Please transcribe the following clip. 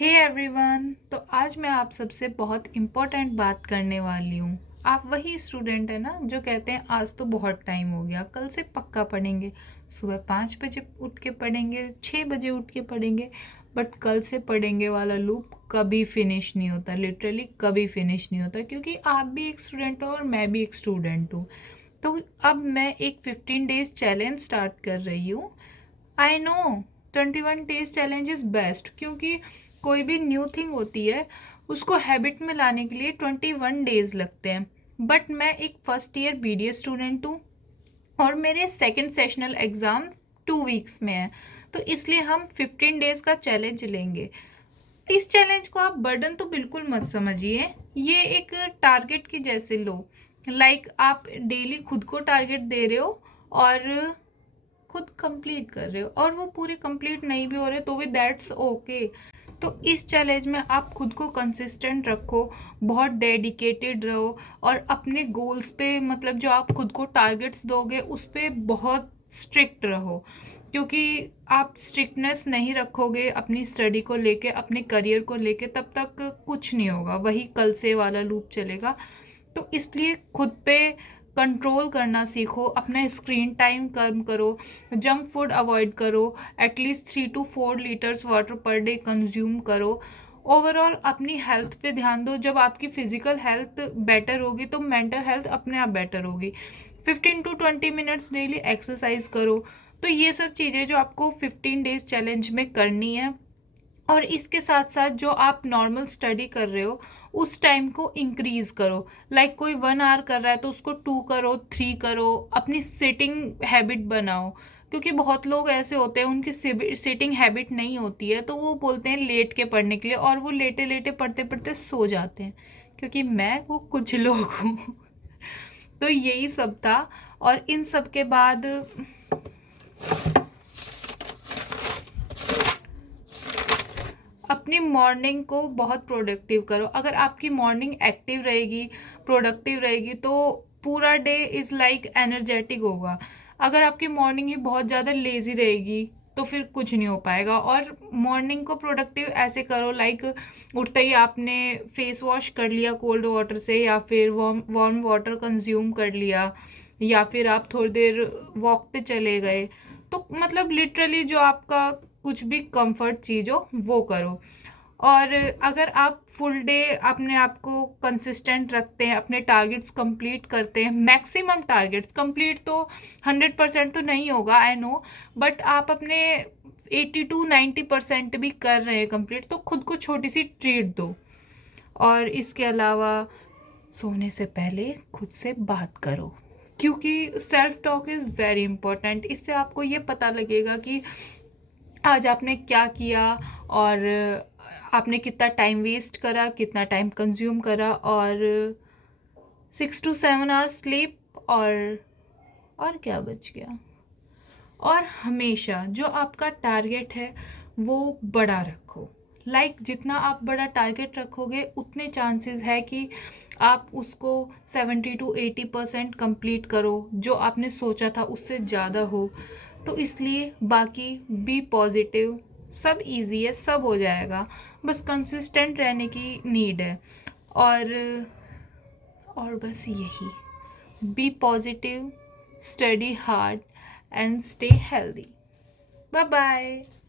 Hey everyone, तो आज मैं आप सबसे बहुत इम्पोर्टेंट बात करने वाली हूँ। आप वही स्टूडेंट है ना जो कहते हैं आज तो बहुत टाइम हो गया, कल से पक्का पढ़ेंगे। सुबह 5 बजे उठ के पढ़ेंगे, 6 बजे उठ के पढ़ेंगे, बट कल से पढ़ेंगे वाला लूप कभी फिनिश नहीं होता। लिटरली कभी फिनिश नहीं होता, क्योंकि आप भी एक स्टूडेंट हो और मैं भी एक स्टूडेंट हूँ। तो अब मैं एक 15 डेज चैलेंज स्टार्ट कर रही हूँ। I know 21 days challenge is best, क्योंकि कोई भी न्यू थिंग होती है उसको हैबिट में लाने के लिए 21 डेज लगते हैं। बट मैं एक फर्स्ट ईयर BDS स्टूडेंट हूँ और मेरे सेकंड सेशनल एग्ज़ाम 2 वीक्स में है। तो इसलिए हम 15 डेज का चैलेंज लेंगे। इस चैलेंज को आप बर्डन तो बिल्कुल मत समझिए, ये एक टारगेट की जैसे लो। लाइक आप डेली खुद को टारगेट दे रहे हो और खुद कंप्लीट कर रहे हो, और वो पूरे कंप्लीट नहीं भी हो रहे तो भी दैट्स ओके। तो इस चैलेंज में आप खुद को कंसिस्टेंट रखो, बहुत डेडिकेटेड रहो, और अपने गोल्स पे मतलब जो आप खुद को टारगेट्स दोगे उस पर बहुत स्ट्रिक्ट रहो। क्योंकि आप स्ट्रिक्टनेस नहीं रखोगे अपनी स्टडी को लेके, अपने करियर को लेके, तब तक कुछ नहीं होगा, वही कल से वाला लूप चलेगा। तो इसलिए खुद पे कंट्रोल करना सीखो, अपना स्क्रीन टाइम कम करो, जंक फूड अवॉइड करो, at least 3 to 4 litres water per day consume करो। ओवरऑल अपनी हेल्थ पे ध्यान दो। जब आपकी फिजिकल हेल्थ बेटर होगी तो मेंटल हेल्थ अपने आप बेटर होगी। 15 to 20 मिनट्स डेली एक्सरसाइज करो। तो ये सब चीज़ें जो आपको 15 डेज चैलेंज में करनी है। और इसके साथ साथ जो आप नॉर्मल स्टडी कर रहे हो उस टाइम को इंक्रीज करो। लाइक कोई 1 आवर कर रहा है तो उसको 2 करो, 3 करो। अपनी सिटिंग हैबिट बनाओ, क्योंकि बहुत लोग ऐसे होते हैं उनकी सिटिंग हैबिट नहीं होती है, तो वो बोलते हैं लेट के पढ़ने के लिए, और वो लेटे लेटे पढ़ते पढ़ते सो जाते हैं। क्योंकि मैं वो कुछ लोग हूँ। तो यही सब था। और इन सब के बाद अपनी मॉर्निंग को बहुत प्रोडक्टिव करो। अगर आपकी मॉर्निंग एक्टिव रहेगी, प्रोडक्टिव रहेगी, तो पूरा डे इज़ लाइक एनर्जेटिक होगा। अगर आपकी मॉर्निंग ही बहुत ज़्यादा लेज़ी रहेगी तो फिर कुछ नहीं हो पाएगा। और मॉर्निंग को प्रोडक्टिव ऐसे करो, लाइक उठते ही आपने फेस वॉश कर लिया कोल्ड वाटर से, या फिर वार्म वाटर कंज्यूम कर लिया, या फिर आप थोड़ी देर वॉक पे चले गए। तो मतलब लिटरली जो आपका कुछ भी कंफर्ट चीज़ हो वो करो। और अगर आप फुल डे अपने आप को कंसिस्टेंट रखते हैं, अपने टारगेट्स कंप्लीट करते हैं, मैक्सिमम टारगेट्स कंप्लीट तो 100% तो नहीं होगा, आई नो, बट आप अपने 80 to 90% भी कर रहे हैं कंप्लीट, तो खुद को छोटी सी ट्रीट दो। और इसके अलावा सोने से पहले खुद से बात करो, क्योंकि self talk is very important. इससे आपको ये पता लगेगा कि आज आपने क्या किया, और आपने कितना टाइम वेस्ट करा, कितना टाइम कंज्यूम करा, और 6 to 7 आवर्स स्लीप, और क्या बच गया। और हमेशा जो आपका टारगेट है वो बड़ा रखो। लाइक जितना आप बड़ा टारगेट रखोगे उतने चांसेस है कि आप उसको 70 to 80% कंप्लीट करो, जो आपने सोचा था उससे ज़्यादा हो। तो इसलिए बाकी बी पॉजिटिव, सब इजी है, सब हो जाएगा, बस कंसिस्टेंट रहने की नीड है। और बस यही, be positive, study hard, and stay healthy. Bye bye.